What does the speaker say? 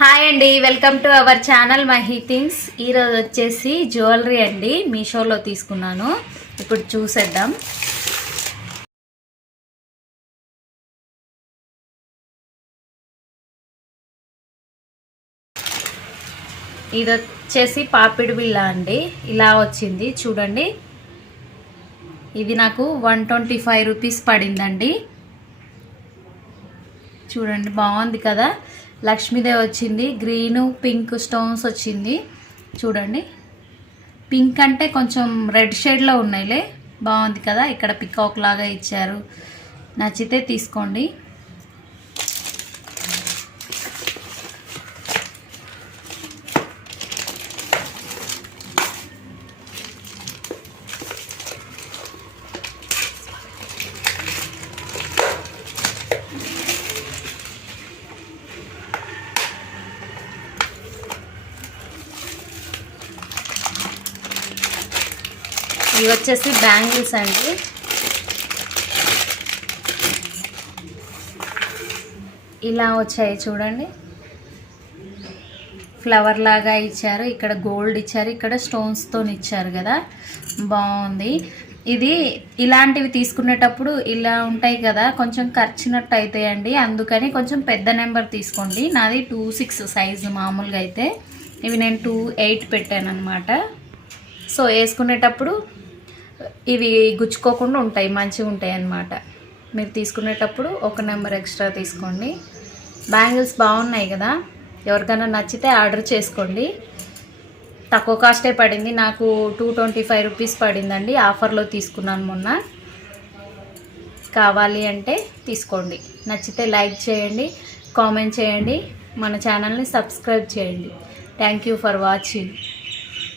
Hi అండి, welcome to our channel Mahi things. ఈరోజు వచ్చేసి జ్యువెలరీ అండి, మీషోలో తీసుకున్నాను. ఇప్పుడు చూసేద్దాం. ఇది వచ్చేసి పాపిడి బిళ్ళ అండి, ఇలా వచ్చింది చూడండి. ఇది నాకు 125 రూపీస్ పడిందండి. చూడండి, బాగుంది కదా. లక్ష్మీదేవి వచ్చింది, గ్రీను పింక్ స్టోన్స్ వచ్చింది చూడండి. పింక్ అంటే కొంచెం రెడ్ షేడ్లో ఉన్నాయిలే, బాగుంది కదా. ఇక్కడ పికాక్ లాగా ఇచ్చారు, నచ్చితే తీసుకోండి. ఇవి వచ్చేసి బ్యాంగిల్స్ అండి. ఇలా వచ్చాయి చూడండి, ఫ్లవర్ లాగా ఇచ్చారు. ఇక్కడ గోల్డ్ ఇచ్చారు, ఇక్కడ స్టోన్స్తో ఇచ్చారు కదా, బాగుంది. ఇది ఇలాంటివి తీసుకునేటప్పుడు ఇలా ఉంటాయి కదా, కొంచెం ఖర్చునట్టు అవుతాయండి. అందుకని కొంచెం పెద్ద నెంబర్ తీసుకోండి. నాది 26 సైజు మామూలుగా అయితే. ఇవి నేను 28 పెట్టాను అనమాట. సో వేసుకునేటప్పుడు ఇవి గుచ్చుకోకుండా ఉంటాయి, మంచిగా ఉంటాయి అన్నమాట. మీరు తీసుకునేటప్పుడు ఒక నెంబర్ ఎక్స్ట్రా తీసుకోండి. బ్యాంగిల్స్ బాగున్నాయి కదా, ఎవరికైనా నచ్చితే ఆర్డర్ చేసుకోండి. తక్కువ కాస్టే పడింది నాకు, 225 రూపీస్ పడిందండి. ఆఫర్లో తీసుకున్నాను మొన్న. కావాలి అంటే తీసుకోండి. నచ్చితే లైక్ చేయండి, కామెంట్ చేయండి, మన ఛానల్ని సబ్స్క్రైబ్ చేయండి. Thank you for watching.